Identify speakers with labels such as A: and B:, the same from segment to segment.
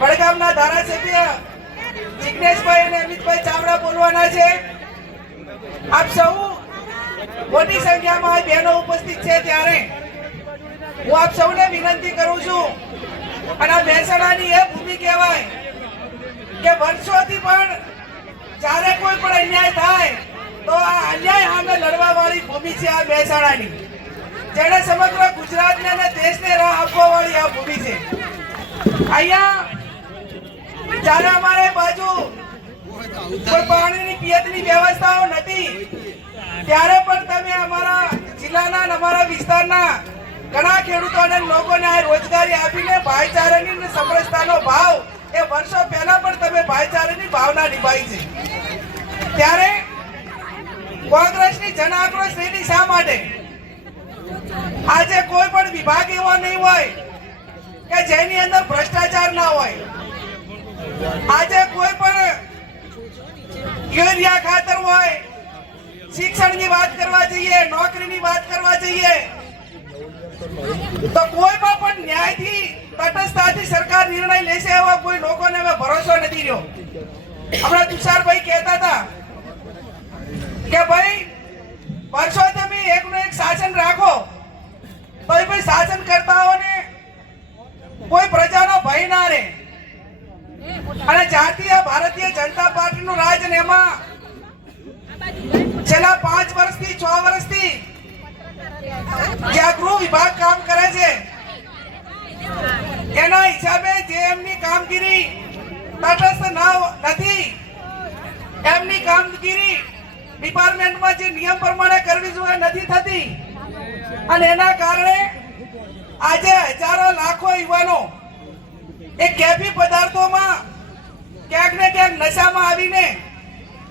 A: વડગામના ધારાસભ્ય જિજ્ઞેશભાઈ અને અમિતભાઈ ચાવડા બોલવાના છે. આપ સૌ મોટી સંખ્યામાં બહેનો ઉપસ્થિત છે ત્યારે હું આપ સૌને વિનંતી કરું છું, અને આ મહેસાણાની એ ભૂમિ કહેવાય કે વર્ષોથી પણ જ્યારે કોઈ પણ અન્યાય થાય, તો આ અન્યાય સામે લડવા વાળી ભૂમિ છે આ મહેસાણાની. જેને સમગ્ર ગુજરાતને અને દેશને રાહ આપવા વાળી આ ભૂમિ છે. અહીંયા જ્યારે અમારે બાજુ કોઈ પાણીની પિયતની વ્યવસ્થાઓ નથી, ત્યારે પણ તમે અમારા જિલ્લાના અમારા વિસ્તારના ઘણા ખેડૂતો અને લોકોને આ રોજગારી આપીને ભાઈચારાની સમરસતાનો ભાવ એ વર્ષો પહેલા પણ તમે ભાઈચારાની ભાવના નિભાવી છે. ત્યારે કોંગ્રેસની જન આક્રોશ રેલી શા માટે? આજે કોઈ પણ વિભાગ એવો નહીં હોય કે જેની અંદર ભ્રષ્ટાચાર ના હોય. આજે કોઈ પણ યુરિયા ખાતર હોય, શિક્ષણની વાત કરવા જઈએ, નોકરીની વાત કરવા જઈએ, તો કોઈમાં પણ ન્યાયથી તટસ્થતાથી સરકાર નિર્ણય લેશે એવો કોઈ લોકોને હવે ભરોસો નથી રહ્યો. હમણાં તુષારભાઈ કહેતા હતા કે ભાઈ વર્ષો તમે એકનું એક શાસન રાખો તો ભાઈ શાસન કરતાઓને કોઈ પ્રજાનો ભય ના રહે. અને જાતીય ભારતીય જનતા પાર્ટીનું રાજ એમાં છેલ્લા પાંચ વર્ષથી, છ વર્ષથી જે ગૃહ વિભાગ કામ કરે છે, એના હિસાબે જે એમની કામગીરી તટસ્થ ના નથી, એમની કામગીરી ડિપાર્ટમેન્ટમાં જે નિયમ પ્રમાણે કરવી જોઈએ નથી થતી. અને એના કારણે આજે હજારો લાખો યુવાનો એ કેફી પદાર્થોમાં ક્યાંક ને ક્યાંક નશામાં આવીને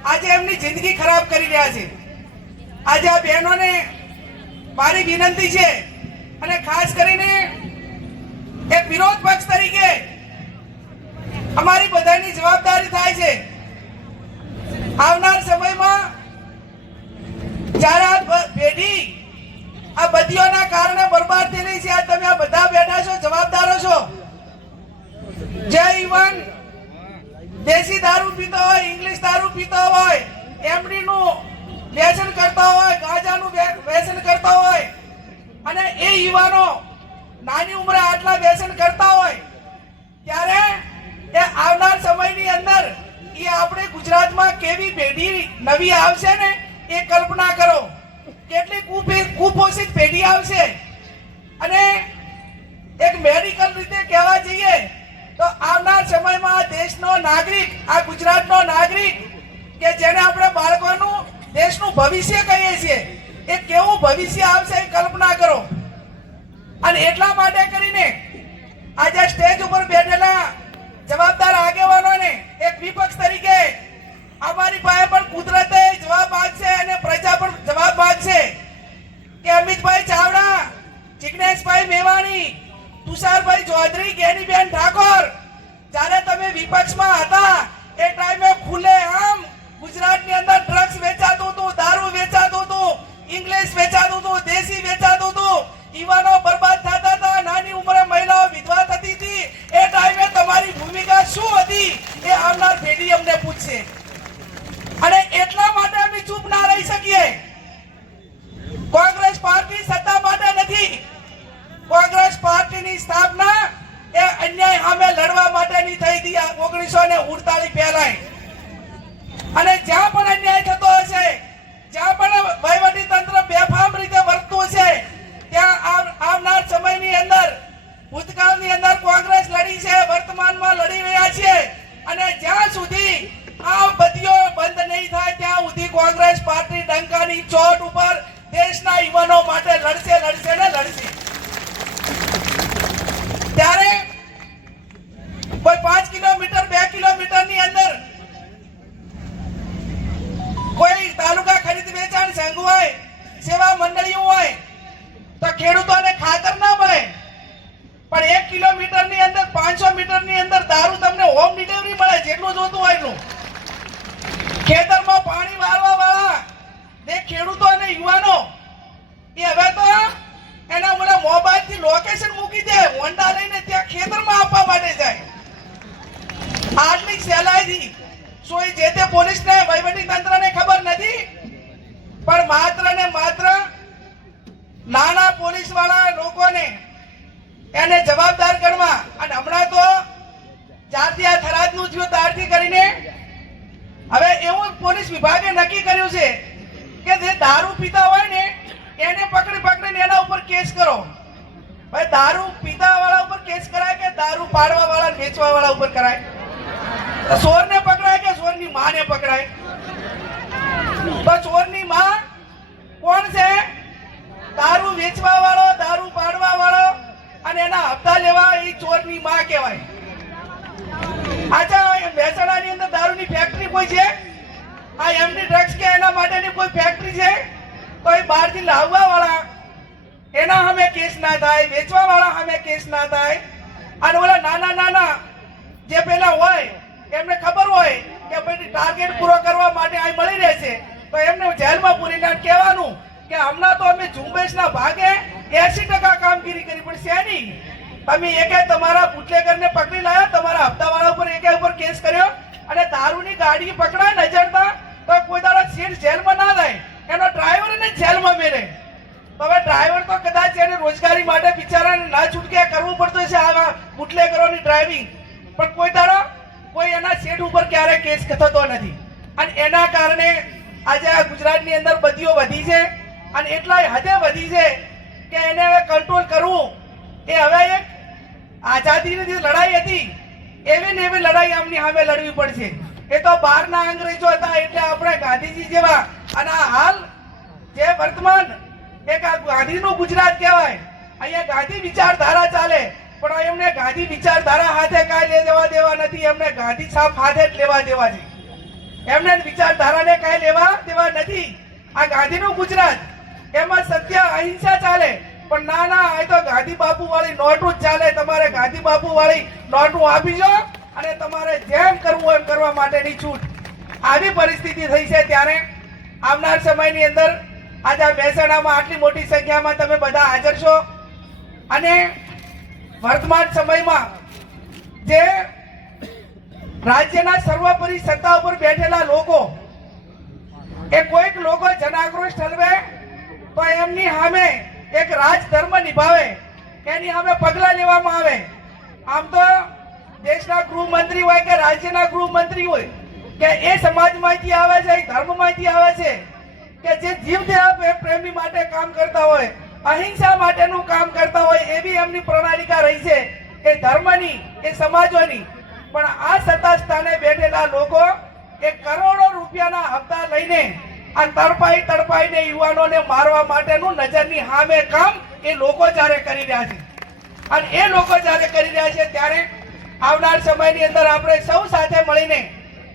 A: આજે એમની જિંદગી ખરાબ કરી રહ્યા છે. આજે આ બહેનોને મારી વિનંતી છે અને ખાસ કરીને એક વિરોધ પક્ષ તરીકે અમારી બધાની જવાબદારી થાય છે આવનાર સમયમાં જ્યારે આ બ- પેઢી આ બદીઓના કારણે બરબાદ થઈ રહી છે આ તમે આ બધા બેઠા છો જવાબદારો છો જે યુવાન દેશી દારૂ પીતો હોય ઇંગ્લિશ દારૂ પીતો હોય એમડી નું વ્યસન કરતા હોય, ગાંજાનું વ્ય- વ્યસન કરતા હોય, અને એ યુવાનો નાની ઉંમરે આટલા વ્યસન કરતા હોય, ત્યારે એ આવનાર સમયની અંદર એ આપણે ગુજરાતમાં કેવી પેઢી નવી આવશે ને એ કલ્પના કરો. કેટલી કુપે- કુપોષિત પેઢી આવશે. અને એક મેડિકલ રીતે કહેવા જઈએ, તો આવનાર સમયમાં દેશનો નાગરિક આ ગુજરાતનો નાગરિક કે જેને આપણે બાળકોનું દેશનું ભવિષ્ય કહીએ છીએ. એ કેવું ભવિષ્ય આવશે એ કલ્પના કરો. અને એટલા માટે કરીને આજે સ્ટેજ ઉપર બેઠેલા જવાબદાર આગેવાનોને એક વિપક્ષ તરીકે અમારી પાસે પણ કુદરતે જવાબ માંગશે અને પ્રજા પણ જવાબ માંગશે કે અમિતભાઈ ચાવડા, જિગ્નેશભાઈ મેવાણી, તુષારભાઈ ચૌધરી, ગેનીબેન ઠાકોર, જ્યારે તમે વિપક્ષમાં હતા, એ ટાઈમે ખુલ્લે આમ ગુજરાતની અંદર ઇંગ્લિશ વેચાતું હતું, દેશી વેચાતું હતું. યુવાનો બરબાદ થતા હતા. નાની ઉંમરે મહિલાઓ વિધવા થતી હતી. એ ટાઈમે તમારી ભૂમિકા શું હતી? એ આવનાર પેઢી અમને પૂછશે. અને એટલા માટે અમે ચૂપ ના રહી શકીએ. કોંગ્રેસ પાર્ટી સત્તા માટે નથી. કોંગ્રેસ પાર્ટીની સ્થાપના એ અન્યાય સામે લડવા માટેની થઈ હતી ઓગણીસો ને ઉડતાલીસ પહેલા અને જ્યાં પણ અન્યાય થતો હશે, જ્યાં પણ વહીવટી રીતે વર્તતું ત્યાં આવનાર સમયની અંદર, ભૂતકાળની અંદર કોંગ્રેસ લડી છે, વર્તમાનમાં લડી રહ્યા છે. અને જ્યાં સુધી આ બધીઓ બંધ નહીં થાય, ત્યાં સુધી કોંગ્રેસ પાર્ટી ડંકાની ચોટ ઉપર દેશના યુવાનો માટે લડશે લડશે ને લડશે. ખેડૂતોને ખાતર ના મળે. પણ એક કિલોમીટરની અંદર, પાંચસો મીટરની અંદર દારૂ તમને હોમ ડિલિવરી મળે જેટલું જોતું હોય એટલું. ખેતરમાં પાણી વાળવા વાળા જે ખેડૂતો અને યુવાનો, એ હવે તો એના મને મોબાઈલથી લોકેશન મૂકી દે. હોન્ડા લઈને ત્યાં ખેતરમાં આપવા માટે જાય આટલી સહેલાઈથી શું એ જે તે પોલીસને વહીવટી તંત્રને ખબર નથી પણ માત્ર ને માત્ર નાના પોલીસવાળા લોકોને એને જવાબદાર ગણવા. અને હમણાં તો જ્યારથી આ થરાદનું થયું ત્યારથી કરીને હવે એવું પોલીસ વિભાગે નક્કી કર્યું છે કે જે દારૂ પીતા હોય ને, એને પકડી પકડીને એના ઉપર કેસ કરો. ભાઈ દારૂ પીતા વાળા ઉપર કેસ કરાય કે દારૂ પાડવા વાળા વેચવા વાળા ઉપર કરાય? ચોરને પકડાય કે ચોરની માને પકડાય? તો ચોરની માં કોણ છે? દારૂ વેચવા અને એના હપ્તા લેવા એ ચોરની માં કહેવાય. અચ્છા મહેસાણાની અંદર દારૂની ફેક્ટરી કોઈ છે? આ એમની ડ્રગ્સ કે એના માટેની કોઈ ફેક્ટરી છે? તો એ બહારથી લાવવા વાળા એના સામે કેસ ના થાય વેચવા વાળા સામે કેસ ના થાય. અને ઓલા નાના નાના જે પેલા હોય, એમને ખબર હોય કે ભાઈ ટાર્ગેટ પૂરો કરવા માટે અહીં મળી રહેશે. તો એમને જેલમાં પૂરીને કહેવાનું કે હમણાં તો અમે ઝુંબેશના ભાગે એસી ટકા કામગીરી કરી પણ શેની તમે એકે તમારા બુટલેગરને પકડી લાયા, તમારા હપ્તાવાળા ઉપર એકે ઉપર કેસ કર્યો અને દારૂની ગાડી પકડાય નજરતા તો કોઈ દાડો સીટ જેલમાં ના જાય. એનો ડ્રાઈવરને જેલમાં મેરે હવે ડ્રાઈવર તો કદાચ એને રોજગારી માટે બિચારાને ના છૂટકે કરવું પડતું છે આવા બુટલેગરોની ડ્રાઇવિંગ. પણ કોઈ દાડો કોઈ એના સેટ ઉપર ક્યારે કેસ થતો નથી. અને એના કારણે આજે આ ગુજરાતની અંદર બદીઓ વધી છે. અને એટલાય હદે વધી છે કે એને હવે કંટ્રોલ કરવું એ હવે એક આઝાદીની જે લડાઈ હતી, એવી ને એવી લડાઈ આમની સામે લડવી પડશે. એ તો બહારના અંગ્રેજો હતા એટલે આપણે ગાંધીજી જેવા અને હાલ જે વર્તમાન એક આ ગાંધીનું ગુજરાત કહેવાય, અહીંયા ગાંધી વિચારધારા ચાલે, પણ એમને ગાંધી વિચારધારા હાથે કાંઈ લે દેવા દેવા નથી, એમને ગાંધી છાપ હાથે જ લેવા દેવા છે. એમને વિચારધારાને કાંઈ લેવા દેવા નથી. આ ગાંધીનું ગુજરાત એમાં સત્ય, અહિંસા ચાલે. પણ ના ના, આ તો ગાંધી બાપુ વાળી નોટું જ ચાલે. તમારે ગાંધી બાપુ વાળી નોટું આપી જો અને તમારે જેમ કરવું એમ કરવા માટેની છૂટ. આવી પરિસ્થિતિ થઈ છે ત્યારે આવનાર સમયની અંદર આજે આ મહેસાણામાં આટલી મોટી સંખ્યામાં તમે બધા હાજર છો. અને વર્તમાન સમયમાં જે રાજ્યના સર્વોપરી સત્તા ઉપર બેઠેલા લોકો, એ કોઈક લોકો જનાક્રોશ ઠલવે તો એમની સામે એક રાજધર્મ નિભાવે એની સામે પગલા લેવામાં આવે. આમ તો દેશના ગૃહમંત્રી હોય કે રાજ્યના ગૃહમંત્રી હોય, કે એ સમાજમાંથી આવે છે, એ ધર્મમાંથી આવે છે, કે જે જીવદયા પ્રેમી માટે કામ કરતા હોય, અહિંસા માટેનું કામ કરતા હોય, એવી એમની પ્રણાલિકા રહી છે. એ ધર્મની, એ સમાજોની. પણ આ સત્તા સ્થાને બેઠેલા લોકો એ કરોડો રૂપિયાના હપ્તા લઈને આ તડપાઈ તડપાઈને યુવાનોને મારવા માટેનું નજરની સામે કામ એ લોકો જ્યારે કરી રહ્યા છે. અને એ લોકો જ્યારે કરી રહ્યા છે ત્યારે આવનાર સમયની અંદર આપણે સૌ સાથે મળીને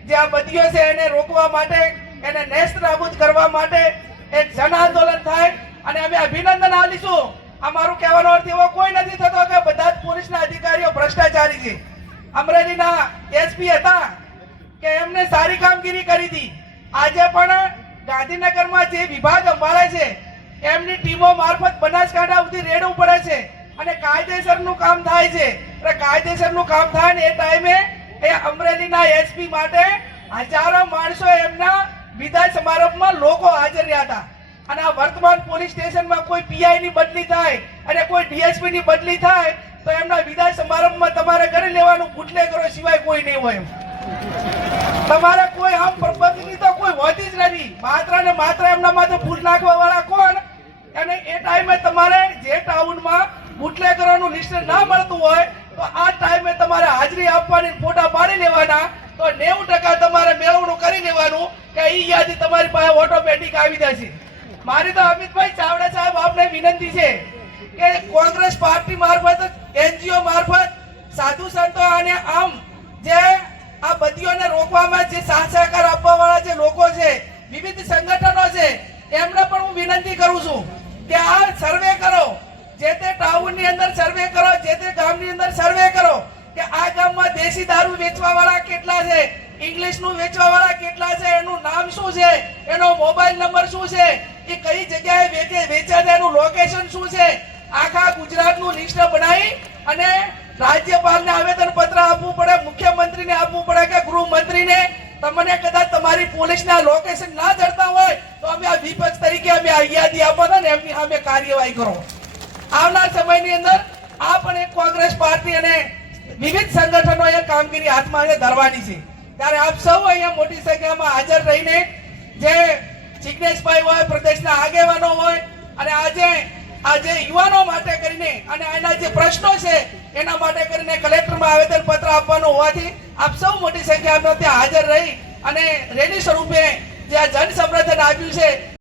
A: જે આ બધીઓ છે એને રોકવા માટે, એને નેસ્ત નાબૂદ કરવા માટે એક જન આંદોલન થાય અને અમે અભિનંદન આપીશું. અમારું કહેવાનો અર્થ એવો કોઈ નથી થતો કે બધા જ પોલીસના અધિકારીઓ ભ્રષ્ટાચારી છે. અમરેલીના એસપી હતા કે એમને સારી કામગીરી કરી હતી. આજે પણ ગાંધીનગરમાં જે વિભાગ સંભાળે છે, એમની ટીમો મારફત બનાસકાંઠા સુધી રેડ પડે છે અને કાયદેસરનું કામ થાય છે. એટલે કાયદેસરનું કામ થાય ને એ ટાઈમે એ અમરેલીના એસપી માટે હજારો માણસો એમના વિદાય સમારંભમાં લોકો હાજર રહ્યા હતા. અને આ વર્તમાન પોલીસ સ્ટેશનમાં કોઈ પીઆઈ ની બદલી થાય અને કોઈ ડીએસપી ની બદલી થાય, તો એમના વિદાય સમારંભમાં તમારે કરી લેવાનું બુટલેગરો સિવાય કોઈ નહીં હોય તમારે કોઈ આમ હોતી જ નથી. માત્ર ને માત્ર એમના માટે ફૂટ નાખવા વાળા કોણ? અને એ ટાઈમે તમારે જે ટાઉનમાં બુટલેગરોનું લિસ્ટ ના મળતું હોય, તો આ ટાઈમે તમારે હાજરી આપવાની, ફોટા પાડી લેવાના, તો નેવું ટકા તમારે મેળવણું કરી લેવાનું કે એ યાદી તમારી પાસે ઓટોમેટિક આવી જશે. મારી તો અમિતભાઈ ચાવડા સાહેબ આપને વિનંતી છે કે કોંગ્રેસ પાર્ટી મારફત, એનજીઓ મારફત, સાધુ સંતો અને આમ જે આ બદીઓને રોકવામાં જે સાથ સહકાર આપવા વાળા જે લોકો છે, વિવિધ સંગઠનો છે, એમને પણ હું વિનંતી કરું છું કે આ સર્વે કરો, જે તે ટાઉનની અંદર સર્વે કરો, જે તે ગામની અંદર સર્વે કરો, કે આ ગામમાં દેશી દારૂ વેચવા વાળા કેટલા છે ઇંગ્લિશનું વેચવા વાળા કેટલા છે, એનું નામ શું છે, એનો મોબાઈલ નંબર શું છે, એ કઈ જગ્યાએ વેચે વેચે છે, એનું લોકેશન શું છે, આખા ગુજરાતનું લિસ્ટ બનાવી અને રાજ્યપાલને આવેદન આપવું પડે મુખ્યમંત્રી મુખ્યમંત્રીને આપવું પડે કે ગૃહમંત્રીને? તમને કદાચ તમારી પોલીસના લોકેશન ના જડતા હોય, તો અમે આ વિપક્ષ તરીકે અમે આ યાદી આપવાના ને એમની સામે કાર્યવાહી કરો. આવનાર સમયની અંદર આ પણ એક કોંગ્રેસ પાર્ટી અને વિવિધ સંગઠનો એ કામગીરી હાથમાં ધરવાની છે. ત્યારે આપ સૌ અહીંયા મોટી સંખ્યામાં હાજર રહીને જે જિજ્ઞેશભાઈ હોય, પ્રદેશના આગેવાનો હોય, અને આજે આજે યુવાનો માટે કરીને અને એના જે પ્રશ્નો છે, એના માટે કરીને કલેક્ટરમાં આવેદન પત્ર આપવાનું હોવાથી આપ સૌ મોટી સંખ્યામાં ત્યાં હાજર રહી અને રેલી સ્વરૂપે જે આ જન સમર્થન આપ્યું છે